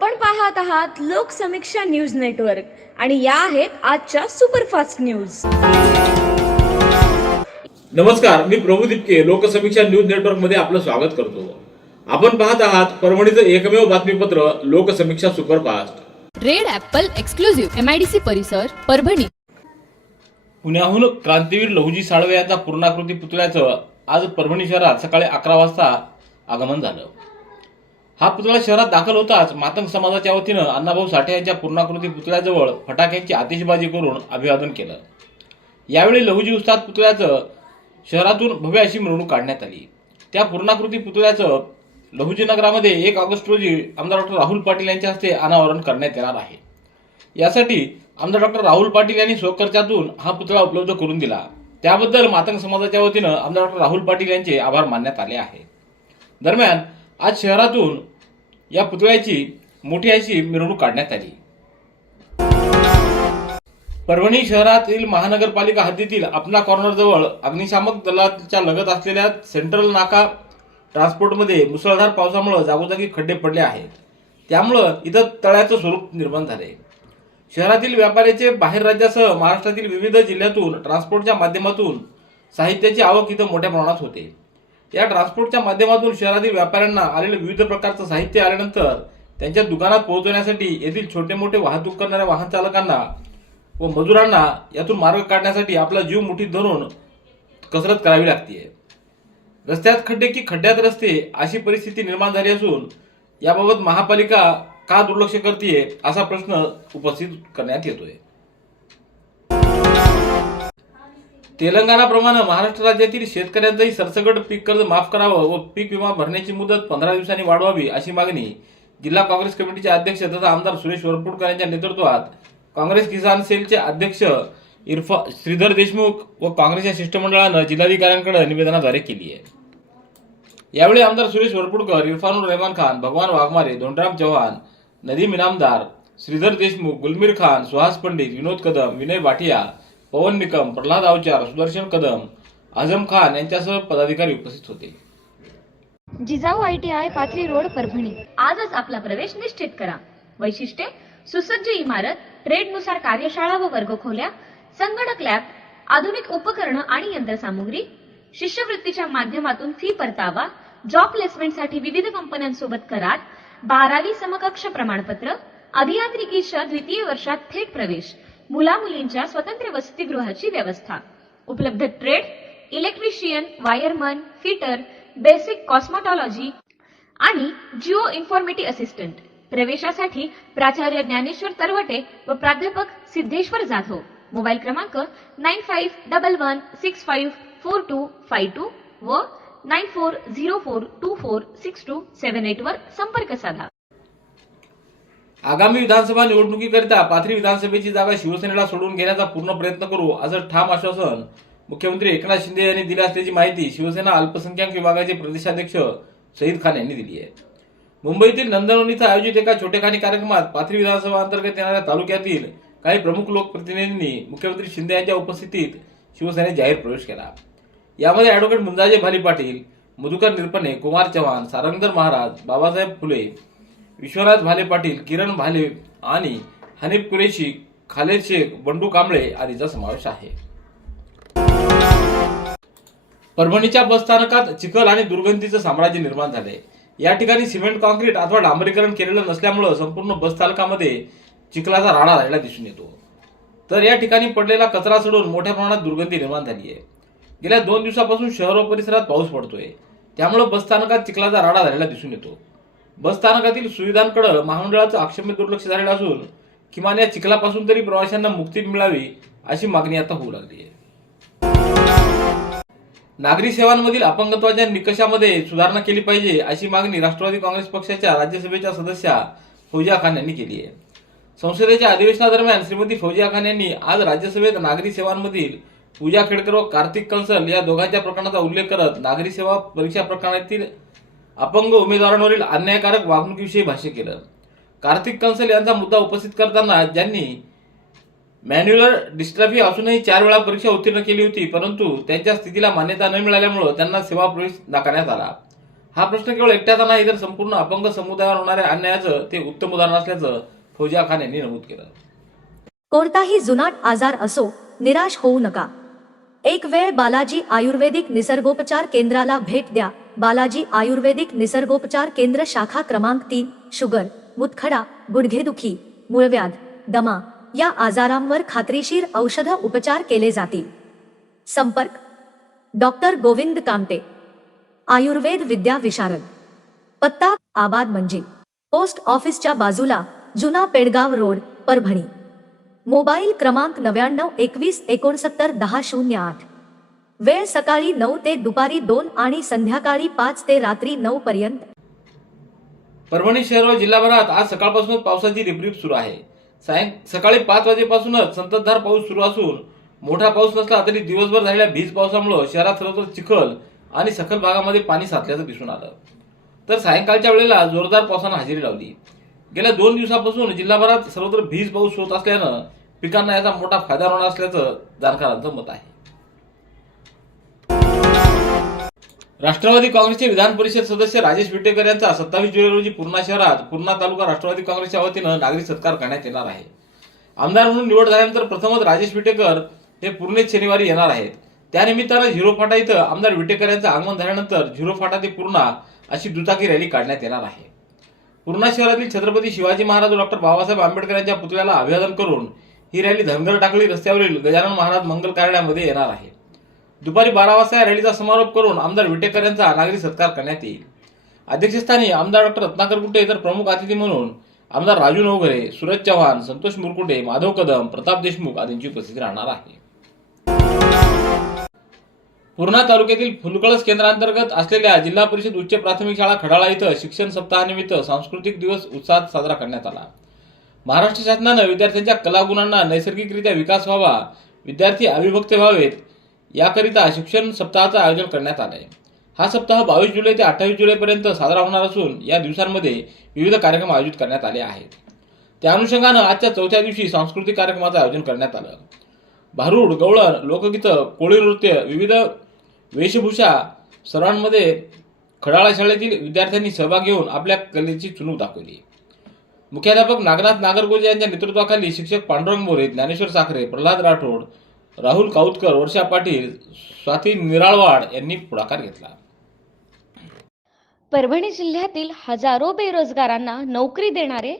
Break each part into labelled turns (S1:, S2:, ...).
S1: आपण पाहत आहात लोकसमीक्षा न्यूज नेटवर्क आणि या आहेत आजच्या सुपरफास्ट न्यूज.
S2: नमस्कार मी प्रभू दिपके लोकसमीक्षा न्यूज नेटवर्कमध्ये आपलं स्वागत करतो. आपण पाहत आहात परभणीचं एकमेव बातमीपत्र Loksamiksha superfast.
S3: Red apple exclusive MIDC परिसर परभणी.
S2: पुण्याहून क्रांतीवीर लहुजी साळवे यांचा पूर्णाकृती पुतळ्याचं आज परभणी शहरात सकाळी अकरा वाजता आगमन झालं. हा पुतळा शहरात दाखल होताच. मातंग समाजाच्या वतीनं अण्णाभाऊ साठे यांच्या पूर्णाकृती पुतळ्याजवळ फटाक्यांची आतिषबाजी करून अभिवादन केलं. यावेळी लहुजी उस्ताद पुतळ्याचं शहरातून भव्य अशी मिरवणूक काढण्यात आली. त्या पूर्णाकृती पुतळ्याचं लहुजी नगरामध्ये एक ऑगस्ट रोजी आमदार डॉक्टर राहुल पाटील यांच्या हस्ते अनावरण करण्यात येणार आहे. यासाठी आमदार डॉक्टर राहुल पाटील यांनी स्वखर्चातून हा पुतळा उपलब्ध करून दिला. त्याबद्दल मातंग समाजाच्या वतीनं आमदार डॉक्टर राहुल पाटील यांचे आभार मानण्यात आले आहे. दरम्यान आज शहरातून या पुतळ्याची मोठी अशी मिरवणूक काढण्यात आली. परभणी शहरातील महानगरपालिका हद्दीतील अपना कॉर्नर जवळ अग्निशामक दलाच्या लगत असलेल्या सेंट्रल नाका ट्रान्सपोर्टमध्ये मुसळधार पावसामुळे जागोजागी खड्डे पडले आहेत. त्यामुळं इथं तळ्याचं स्वरूप निर्माण झाले शहरातील व्यापाऱ्याचे बाहेर राज्यासह महाराष्ट्रातील विविध जिल्ह्यातून ट्रान्सपोर्टच्या माध्यमातून साहित्याची आवक इथं मोठ्या प्रमाणात होते. या ट्रान्सपोर्टच्या माध्यमातून शहरातील व्यापाऱ्यांना आलेलं विविध प्रकारचं साहित्य आल्यानंतर त्यांच्या दुकानात पोहोचवण्यासाठी येथील छोटे मोठे वाहतूक करणाऱ्या वाहन चालकांना व मजुरांना यातून मार्ग काढण्यासाठी आपला जीव मुठीत धरून कसरत करावी लागते रस्त्यात खड्डे की खड्ड्यात रस्ते अशी परिस्थिती निर्माण झाली असून याबाबत महापालिका का दुर्लक्ष करते असा प्रश्न उपस्थित करण्यात येतोय. तेलंगणाप्रमाणे महाराष्ट्र राज्यातील शेतकऱ्यांचंही सरसकट पीक कर्ज माफ करावं व पीक विमा भरण्याची मुदत पंधरा दिवसांनी वाढवावी अशी मागणी जिल्हा काँग्रेस कमिटीचे अध्यक्ष तथा आमदार सुरेश वरपुडकर यांच्या नेतृत्वात काँग्रेस किसान सेलचे अध्यक्ष इरफा श्रीधर देशमुख व काँग्रेसच्या शिष्टमंडळानं जिल्हाधिकाऱ्यांकडे निवेदनाद्वारे केली आहे. यावेळी आमदार सुरेश वरपुडकर इरफानुर रहमान खान भगवान वाघमारे धोंडराम चव्हाण नदीम इनामदार श्रीधर देशमुख गुलमीर खान सुहास पंडित विनोद कदम विनय भाटिया पवन निकम प्रल्हाद अवचार सुदर्शन कदम आझम खान यांच्यासह पदाधिकारी उपस्थित होते.
S1: Jijau I T I Pathri road Parbhani. आजच आपला प्रवेश निश्चित करा. वैशिष्ट्ये सुसज्ज इमारत ट्रेडनुसार कार्यशाळा व वर्गखोल्या संगणक लॅब आधुनिक उपकरणं आणि यंत्रसामुग्री शिष्यवृत्तीच्या माध्यमातून फी परतावा जॉब प्लेसमेंटसाठी विविध कंपन्यांसोबत करार बारावी समकक्ष प्रमाणपत्र अभियांत्रिकीच्या द्वितीय वर्षात थेट प्रवेश मुला मुलींच्या स्वतंत्र वसतिगृहाची व्यवस्था. उपलब्ध trade electrician wireman fitter basic cosmetology आणि जिओ इन्फॉर्मेटी असिस्टंट. प्रवेशासाठी प्राचार्य ज्ञानेश्वर तरवटे व प्राध्यापक सिद्धेश्वर जाधव. मोबाईल क्रमांक nine five double one six five four two five two व nine four zero four two four six two seven eight वर संपर्क साधा.
S2: आगामी विधानसभा निवडणुकीकरिता पाथरी विधानसभेची जागा शिवसेनेला सोडून घेण्याचा पूर्ण प्रयत्न करू असं ठाम आश्वासन मुख्यमंत्री एकनाथ शिंदे यांनी दिले असल्याची माहिती शिवसेना अल्पसंख्याक विभागाचे प्रदेशाध्यक्ष सईद खान यांनी दिली आहे. मुंबईतील नंदनवन इथं आयोजित एका छोटेखानी कार्यक्रमात पाथरी विधानसभा अंतर्गत येणाऱ्या तालुक्यातील काही प्रमुख लोकप्रतिनिधींनी मुख्यमंत्री शिंदे यांच्या उपस्थितीत शिवसेनेत जाहीर प्रवेश केला. यामध्ये ॲडव्होकेट मुंजाजे भाली पाटील मधुकर निरपणे कुमार चव्हाण सारंगधर महाराज बाबासाहेब फुले विश्वनाथ भाले पाटील किरण भाले आणि हनीफ कुरेशी खालेद शेख बंडू कांबळे आदीचा समावेश आहे. परभणीच्या बस स्थानकात चिखल आणि दुर्गंधीचं साम्राज्य निर्माण झाले या ठिकाणी सिमेंट कॉन्क्रीट अथवा डांबरीकरण केलेलं नसल्यामुळं संपूर्ण बस स्थानकामध्ये चिखलाचा राडा राहिला दिसून येतो. तर या ठिकाणी पडलेला कचरा सोडून मोठ्या प्रमाणात दुर्गंधी निर्माण झाली आहे. गेल्या दोन दिवसापासून शहर व परिसरात पाऊस पडतोय. त्यामुळे बसस्थानकात चिखलाचा राडा झालेला दिसून येतो. बसस्थानकातील सुविधांकडे महामंडळाचं अक्षम्य दुर्लक्ष झालेलं असून किमान या चिखलापासून तरी प्रवाशांना मुक्ती मिळावी अशी मागणी आता होऊ लागली आहे. नागरी सेवांमधील अपंगत्वाच्या निकषामध्ये सुधारणा केली पाहिजे अशी मागणी राष्ट्रवादी काँग्रेस पक्षाच्या राज्यसभेच्या सदस्या फौजिया खान यांनी केली आहे. संसदेच्या अधिवेशनादरम्यान श्रीमती फौजिया खान यांनी आज राज्यसभेत नागरी सेवांमधील पूजा खेडकर व कार्तिक कंसल या दोघांच्या प्रकरणाचा उल्लेख करत नागरी सेवा परीक्षा प्रकरणातील अपंग उमेदवारांवरील अन्यायकारक वागणुकीविषयी भाष्य केलं. कार्तिक कंसल यांचा मुद्दा उपस्थित करताना ज्यांनी मॅन्युलर डिस्ट्रॉफी असूनही चार वेळा परीक्षा उत्तीर्ण केली होती परंतु त्यांच्या स्थितीला मान्यता न मिळाल्यामुळं त्यांना सेवा प्रवेश नाकारण्यात आला. हा प्रश्न केवळ एकट्याचा नाही तर संपूर्ण अपंग समुदायावर होणाऱ्या अन्यायाचं ते उत्तम उदाहरण असल्याचं फौजिया खान यांनी नमूद केलं.
S4: कोणताही जुनाट आजार असो निराश होऊ नका. एक वेळ बालाजी आयुर्वेदिक निसर्गोपचार केंद्राला भेट द्या. बालाजी आयुर्वेदिक निसर्गोपचार केंद्र शाखा क्रमांक तीन शुगर मुतखडा गुडघेदुखी मूळव्याध दमा या आजारांवर खात्रीशीर औषध उपचार केले जातील. संपर्क. डॉक्टर गोविंद कामटे आयुर्वेद विद्या विशारद. पत्ता आबाद म्हणजे पोस्ट ऑफिसच्या बाजूला जुना पेडगाव रोड परभणी. मोबाईल क्रमांक नव्याण्णव एकवीस एकोणसत्तर दहा शून्य आठ. वेळ सकाळी नऊ ते दुपारी दोन आणि संध्याकाळी पाच ते रात्री नऊ पर्यंत.
S2: परभणी शहर व जिल्हाभरात आज सकाळपासूनच पावसाची रिपरिप सुरू आहे. सायं सकाळी पाच वाजेपासूनच संततधार पाऊस सुरू असून मोठा पाऊस नसला तरी दिवसभर झालेल्या भीज पावसामुळे शहरात सर्वत्र चिखल आणि सखल भागामध्ये पाणी साचल्याचं दिसून आलं. तर सायंकाळच्या वेळेला जोरदार पावसानं हजेरी लावली. गेल्या दोन दिवसापासून जिल्हाभरात सर्वत्र भीज पाऊस होत असल्यानं पिकांना याचा मोठा फायदा होणार असल्याचं जाणकारांचं मत आहे. राष्ट्रवादी काँग्रेसचे विधान परिषद सदस्य राजेश विटेकर यांचा सत्तावीस जुलै रोजी पूर्णा शहरात पूर्णा तालुका राष्ट्रवादी काँग्रेसच्या वतीनं नागरिक सत्कार करण्यात येणार आहे. आमदार म्हणून निवड झाल्यानंतर प्रथमच राजेश विटेकर हे पूर्णेत शनिवारी येणार आहेत. त्यानिमित्तानं झिरो फाटा इथं आमदार विटेकर यांचं आगमन झाल्यानंतर झिरो फाटा ते पूर्णा अशी दुचाकी रॅली काढण्यात येणार आहे. पूर्णा शहरातील छत्रपती शिवाजी महाराज डॉक्टर बाबासाहेब आंबेडकर यांच्या पुतळ्याला अभिवादन करून ही रॅली धनगर टाकळी रस्त्यावरील गजानन महाराज मंगल कार्यालयामध्ये येणार आहे. दुपारी बारा वाजता या रॅलीचा समारोप करून आमदार विटेकर यांचा नागरी सत्कार करण्यात येईल. अध्यक्षस्थानी आमदार डॉक्टर रत्नाकर कुटे तर प्रमुख अतिथी म्हणून आमदार राजू नवघरे सूरज चव्हाण संतोष मुरकुटे माधव कदम प्रताप देशमुख आदींची उपस्थिती राहणार आहे. पूर्णा तालुक्यातील फुलकळस केंद्रांतर्गत असलेल्या जिल्हा परिषद उच्च प्राथमिक शाळा खडाळा इथं शिक्षण सप्ताहानिमित्त सांस्कृतिक दिवस उत्साहात साजरा करण्यात आला. महाराष्ट्र शासनानं विद्यार्थ्यांच्या कलागुणांना नैसर्गिकरित्या विकास व्हावा विद्यार्थी अविभक्त व्हावेत याकरिता शिक्षण सप्ताहाचं आयोजन करण्यात आलं आहे हा सप्ताह बावीस जुलै ते अठ्ठावीस जुलैपर्यंत साजरा होणार असून या दिवसांमध्ये विविध कार्यक्रम आयोजित करण्यात आले आहेत. त्या अनुषंगानं आजच्या चौथ्या दिवशी सांस्कृतिक कार्यक्रमाचं आयोजन करण्यात आलं. भारूड गवळण लोकगीतं कोळी नृत्य विविध वेशभूषा सर्वांमध्ये खडाळा शाळेतील विद्यार्थ्यांनी सहभाग घेऊन आपल्या कलेची चुनूक दाखवली. मुख्याध्यापक नागनाथ नागरगोजे यांच्या नेतृत्वाखाली शिक्षक पांडुरंग मोरे ज्ञानेश्वर साखरे प्रल्हाद राठोड राहुल काऊतकर वर्षा पाटील स्वाती निराळवाड यांनी पुढाकार घेतला.
S1: परभणी जिल्ह्यातील हजारो बेरोजगारांना नोकरी देणारे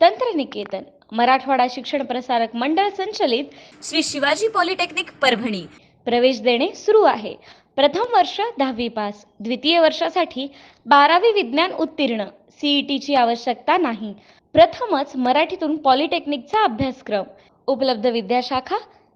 S1: तंत्रनिकेतन मराठवाडा शिक्षण प्रसारक मंडळ संचलित श्री शिवाजी पॉलिटेक्निक परभणी. प्रवेश देणे सुरू आहे. प्रथम वर्ष दहावी पास द्वितीय वर्षासाठी बारावी विज्ञान उत्तीर्ण सीईटीची आवश्यकता नाही. प्रथमच मराठीतून पॉलिटेक्निकचा अभ्यासक्रम. उपलब्ध विद्याशाखा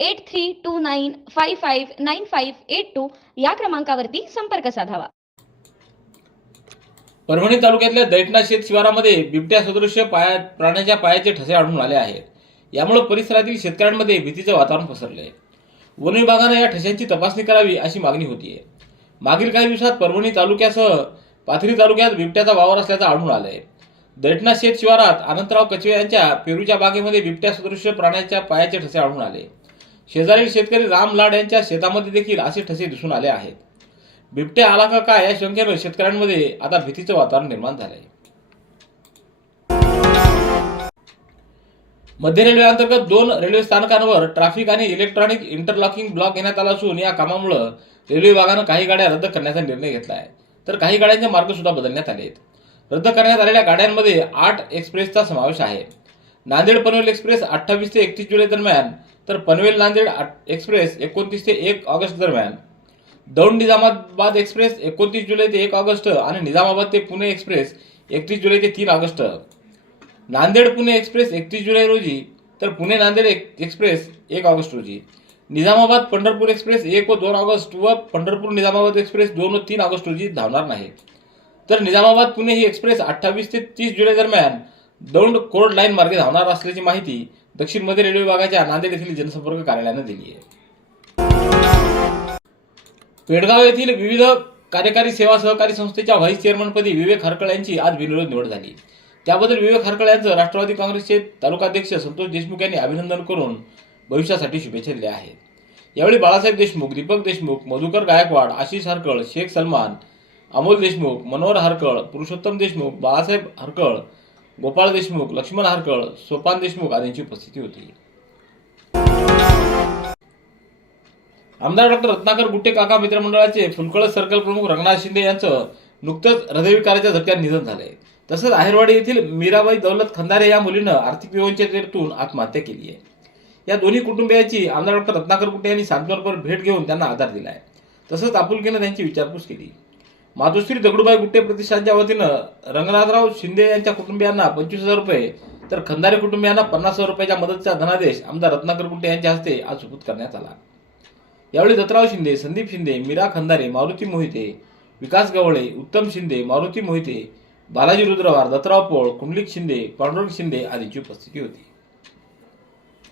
S1: eight three two nine five five nine five eight two या क्रमांकावरती संपर्क साधावा.
S2: परभणी तालुक्यातल्या दैठणा शेत शिवारामध्ये बिबट्या सदृश्य पाया प्राण्याच्या पायाचे ठसे आढळून आले आहेत. यामुळे परिसरातील शेतकऱ्यांमध्ये भीतीचं वातावरण पसरले. वन विभागानं या ठश्यांची तपासणी करावी अशी मागणी होतीये. मागील काही दिवसात परभणी तालुक्यासह पाथरी तालुक्यात बिबट्याचा वावर असल्याचं आढळून आलंय. दैठणा शेत शिवारात अनंतराव कचवे यांच्या पेरूच्या बागेमध्ये बिबट्या सदृश्य प्राण्याच्या पायाचे ठसे आढळून आले. शेजारील शेतकरी राम लाड यांच्या शेतामध्ये देखील असे ठसे दिसून आले आहेत. बिबट्या आला का काय या शंकेनं शेतकऱ्यांमध्ये आता भीतीचं वातावरण निर्माण झालंय. मध्य रेल्वे अंतर्गत दोन रेल्वे स्थानकांवर ट्रॅफिक आणि इलेक्ट्रॉनिक इंटरलॉकिंग ब्लॉक घेण्यात आला असून या कामामुळे रेल्वे विभागानं काही गाड्या रद्द करण्याचा निर्णय घेतला आहे. तर काही गाड्यांचे मार्ग सुद्धा बदलण्यात आले आहेत. रद्द करण्यात आलेल्या गाड्यांमध्ये आठ एक्सप्रेसचा समावेश आहे. नांदेड पनवेल एक्सप्रेस अठ्ठावीस ते एकतीस जुलै दरम्यान तर पनवेल नांदेड एक्सप्रेस एकोणतीस ते एक ऑगस्ट दरम्यान. दौंड निजामाबाद एक्सप्रेस एकोणतीस जुलै ते एक ऑगस्ट आणि निजामाबाद ते पुणे एक्सप्रेस एकतीस जुलै ते तीन ऑगस्ट. नांदेड पुणे एक्सप्रेस एकतीस जुलै रोजी तर पुणे नांदेड एक्सप्रेस एक ऑगस्ट रोजी. निजामाबाद पंढरपूर एक्सप्रेस एक व दोन ऑगस्ट व पंढरपूर निजामाबाद एक्सप्रेस दोन व तीन ऑगस्ट रोजी धावणार नाही. तर निजामाबाद पुणे ही एक्सप्रेस अठ्ठावीस ते तीस जुलै दरम्यान दौंड कोर्ट लाईन मार्गे धावणार असल्याची माहिती दक्षिण मध्य रेल्वे विभागाच्या नांदेड येथील जनसंपर्क कार्यालयानं दिली आहे. पेडगाव येथील विविध कार्यकारी सेवा सहकारी संस्थेच्या व्हाईस चेअरमनपदी विवेक हरकळ यांची आज बिनविरोध निवड झाली. त्याबद्दल विवेक हरकळ यांचं राष्ट्रवादी काँग्रेसचे तालुकाध्यक्ष संतोष देशमुख यांनी अभिनंदन करून भविष्यासाठी शुभेच्छा दिल्या आहेत. यावेळी बाळासाहेब देशमुख दीपक देशमुख मधुकर गायकवाड आशिष हरकळ शेख सलमान अमोल देशमुख मनोहर हरकळ पुरुषोत्तम देशमुख बाळासाहेब हरकळ गोपाळ देशमुख लक्ष्मण हरकळ सोपान देशमुख आदींची उपस्थिती होती. आमदार डॉक्टर रत्नाकर गुट्टे काका मित्रमंडळाचे फुलकळस सर्कल प्रमुख रंगनाथ शिंदे यांचं नुकतंच हृदयविकाराच्या झटक्यात निधन झालंय. तसंच आहेरवाडी येथील मीराबाई दौलत खंदारे या मुलीनं आर्थिक विवंचनेतून आत्महत्या केली आहे. या दोन्ही कुटुंबियाची आमदार डॉक्टर रत्नाकर गुट्टे यांनी सांत्वनपर भेट घेऊन त्यांना आधार दिलाय. तसंच आपुलकीनं त्यांची विचारपूस केली. मातोश्री दगडूबाई गुट्टे प्रतिष्ठानच्या वतीनं रंगनाथराव शिंदे यांच्या कुटुंबियांना पंचवीस हजार रुपये तर खंदारे कुटुंबियांना पन्नास हजार रुपयाच्या मदतीचा धनादेश आमदार रत्नाकर गुट्टे यांच्या हस्ते आज सुपूत करण्यात आला. यावेळी दत्तराव शिंदे संदीप शिंदे मीरा खंदारे मारुती मोहिते विकास गवळे उत्तम शिंदे मारुती मोहिते बालाजी रुद्रवार दत्तराव पोळ कुंडलिक शिंदे पांडुरंग शिंदे आदींची उपस्थिती होती.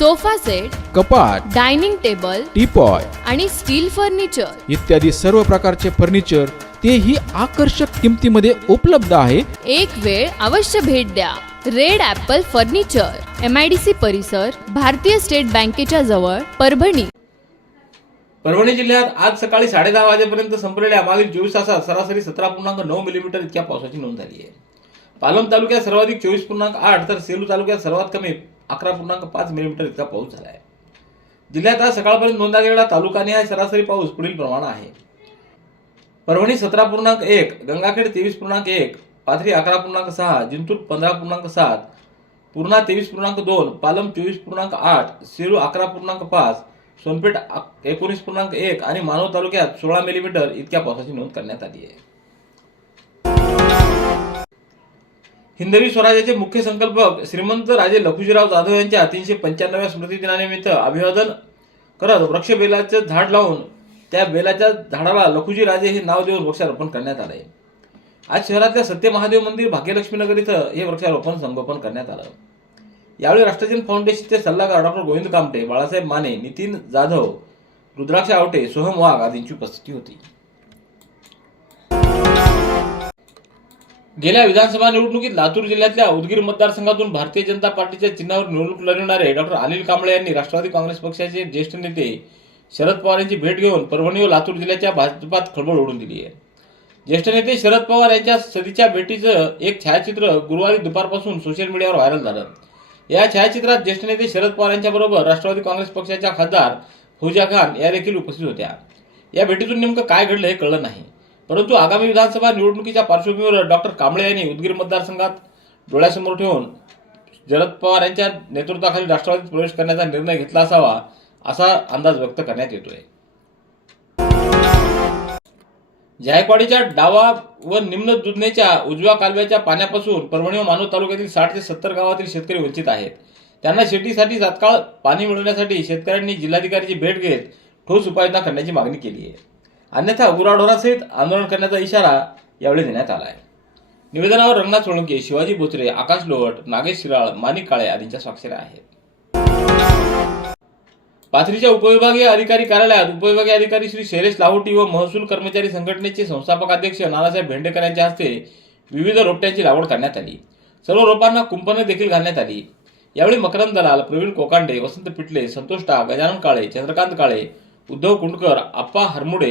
S3: sofa set
S5: कपाट
S3: डायनिंग टेबल
S5: टीपॉय
S3: आणि स्टील फर्निचर.
S5: इत्यादी सर्व प्रकारचे फर्निचर तेही आकर्षक किमतीमध्ये उपलब्ध आहे.
S3: एक वेळ अवश्य भेट द्या. Red apple furniture M I D C परिसर भारतीय स्टेट बँकेच्या जवळ परभणी.
S2: परभणी जिल्ह्यात आज सकाळी साडेदहा वाजेपर्यंत संपलेल्या मागील चोवीस तासात सरासरी सतरा पूर्णांक नऊ मिलीमीटर इतक्या पावसाची नोंद झाली आहे. पालम तालुक्यात सर्वाधिक चोवीस पूर्णांक आठ तर सेलू तालुक्यात सर्वात कमी अकरा पूर्णांक पाच मिलीमीटर इतका पाऊस झाला आहे जिल्ह्यात आज सकाळपर्यंत नोंदला गेलेला तालुकानिहाय सरासरी पाऊस पुढील प्रमाण आहे. परभणी सतरा पूर्णांक एक गंगाखेड तेवीस पूर्णांक एक पाथरी अकरा पूर्णांक सहा जिंतूर पंधरा पूर्णांक सात पूर्णा तेवीस पूर्णांक दोन पालम चोवीस पूर्णांक आठ सिरू अकरा पूर्णांक पाच सोनपेठ एकोणीस पूर्णांक एक आणि मानव तालुक्यात सोळा मिलीमीटर इतक्या पावसाची नोंद करण्यात आली आहे. हिंदवी स्वराज्याचे मुख्य संकल्पक श्रीमंत राजे लखुजीराव जाधव यांच्या तीनशे पंच्याण्णव्या स्मृती दिनानिमित्त अभिवादन करत वृक्ष बेलाचं झाड लावून त्या बेलाच्या झाडाला लखुजी राजे हे नाव देऊन वृक्षारोपण करण्यात आले. आज शहरातल्या सत्य महादेव मंदिर भाग्यलक्ष्मीनगर इथं हे वृक्षारोपण संगोपन करण्यात आलं. यावेळी राष्ट्रजन फाउंडेशनचे सल्लागार डॉक्टर गोविंद कामटे बाळासाहेब माने नितीन जाधव रुद्राक्ष आवटे सोहम वाघ आदींची उपस्थिती होती. गेल्या विधानसभा निवडणुकीत लातूर जिल्ह्यातल्या उदगीर मतदारसंघातून भारतीय जनता पार्टीच्या चिन्हावर निवडणूक लढवणारे डॉक्टर अनिल कांबळे यांनी राष्ट्रवादी काँग्रेस पक्षाचे ज्येष्ठ नेते शरद पवार यांची भेट घेऊन परभणी व लातूर जिल्ह्याच्या भाजपात खळबळ ओढून दिली आहे. ज्येष्ठ नेते शरद पवार यांच्या सदीच्या भेटीचं एक छायाचित्र गुरुवारी दुपारपासून सोशल मीडियावर व्हायरल झालं. या छायाचित्रात ज्येष्ठ नेते शरद पवार यांच्याबरोबर राष्ट्रवादी काँग्रेस पक्षाच्या खासदार फौजा खान या देखील उपस्थित होत्या. या भेटीतून नेमकं काय घडलं हे कळलं नाही. परंतु आगामी विधानसभा निवडणुकीच्या पार्श्वभूमीवर डॉक्टर कांबळे यांनी उदगीर मतदारसंघात डोळ्यासमोर ठेवून शरद पवार यांच्या नेतृत्वाखाली राष्ट्रवादीत प्रवेश करण्याचा निर्णय घेतला असावा असा अंदाज व्यक्त करण्यात येतोय. जायकवाडीच्या डावा व निम्न दुधनेच्या उजव्या कालव्याच्या पाण्यापासून परभणी व मानव तालुक्यातील साठ ते सत्तर गावातील शेतकरी वंचित आहेत. त्यांना शेतीसाठी तात्काळ पाणी मिळवण्यासाठी शेतकऱ्यांनी जिल्हाधिकाऱ्याची भेट घेत ठोस उपाययोजना करण्याची मागणी केली आहे. अन्यथा गुराढोरासहित आंदोलन करण्याचा इशारा यावेळी देण्यात आला आहे निवेदनावर रंगनाथ सोळंके शिवाजी बोचरे आकाश लोहट नागेश शिराळ माणिक काळे आदींच्या स्वाक्षऱ्या आहेत. पाथरीच्या उपविभागीय अधिकारी कार्यालयात उपविभागीय अधिकारी श्री शैलेश लाहोटी व महसूल कर्मचारी संघटनेचे संस्थापक अध्यक्ष नानासाहेब भेंडेकर यांच्या हस्ते विविध रोपट्यांची लागवड करण्यात आली. सर्व रोपांना कुंपणे देखील घालण्यात आली. यावेळी मकरंद दलाल प्रवीण कोकांडे वसंत पिटले संतोष टाक गजानन काळे चंद्रकांत काळे उद्धव कुंडकर आप्पा हरमुडे